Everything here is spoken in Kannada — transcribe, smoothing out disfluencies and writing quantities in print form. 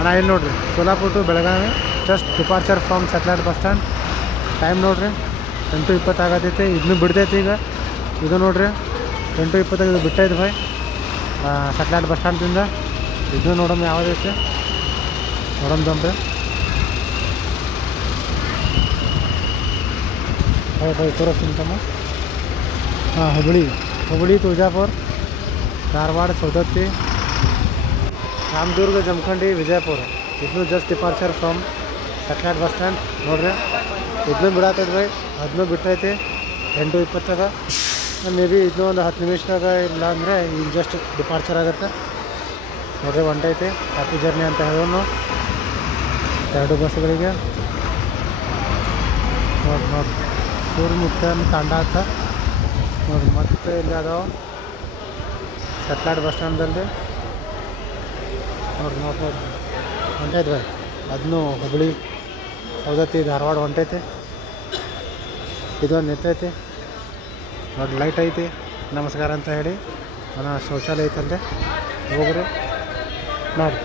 ಅಣ್ಣ ಇಲ್ಲಿ ನೋಡಿರಿ Solapur to Belagavi just departure from satellite bus stand. Time ನೋಡಿರಿ 8:20 ಆಗತೈತಿ. ಇದನ್ನು ಬಿಡ್ತೈತಿ ಈಗ. ಇದು ನೋಡಿರಿ 8:20 ಇದು ಬಿಟ್ಟೈತೆ ಭಾಯ್ ಸೆಟ್ಲೈಟ್ ಬಸ್ ಸ್ಟ್ಯಾಂಡ್ದಿಂದ. ಇದು ನೋಡೋಣ ಯಾವುದೈತೆ ನೋಡೋಣ ಭಾಯ್ ತೋರಿಸ್ತೀನಿ ತಮ್ಮ. ಹಾಂ ಹುಬ್ಬಳ್ಳಿ ತುಳಜಾಪುರ ಧಾರವಾಡ ಸೌದತ್ತಿ ರಾಮದುರ್ಗ ಜಮಖಂಡಿ ವಿಜಯಪುರ. ಇದನ್ನು just departure from satellite bus stand ನೋಡ್ರಿ. ಇದನ್ನು ಬಿಡತ್ತೈತೆ ಭಾಯ್. ಅದನ್ನೂ ಬಿಟ್ಟೈತಿ 8:20. ಮೇ ಬಿ ಇದನ್ನೂ ಒಂದು 10 ನಿಮಿಷದಾಗ ಇಲ್ಲ ಅಂದರೆ ಈಗ ಜಸ್ಟ್ ಡಿಪಾರ್ಚರ್ ಆಗುತ್ತೆ ನೋಡ್ರಿ. ಹೊಂಟೈತಿ ಹ್ಯಾಪಿ ಜರ್ನಿ ಅಂತ ಹೇಳೋನು 2 ಬಸ್ಗಳಿಗೆ. ನೋಡಿ ಸೂರ್ಯಮುಖ ತಾಂಡ ಅಂತ ನೋಡಿ. ಮತ್ತೆ ಇಲ್ಲಿ ಅದಾವ ಸೆಟ್ಲೈಟ್ ಬಸ್ ಸ್ಟ್ಯಾಂಡ್ದಲ್ಲಿ ನೋಡಿ ಹೊಂಟೈತೆ ಭಾಯ್. ಅದನ್ನು ಹುಬ್ಬಳ್ಳಿ ಸೌದತ್ತಿ ಧಾರವಾಡ ಹೊಂಟೈತೆ. ಇದೊಂದು ನಿಂತೈತಿ ನೋಡಿ. ಲೈಟ್ ಐತಿ ನಮಸ್ಕಾರ ಅಂತ ಹೇಳಿ. ಶೌಚಾಲಯ ಐತಂತೆ ಹೋಗ್ರಿ ನೋಡಿ.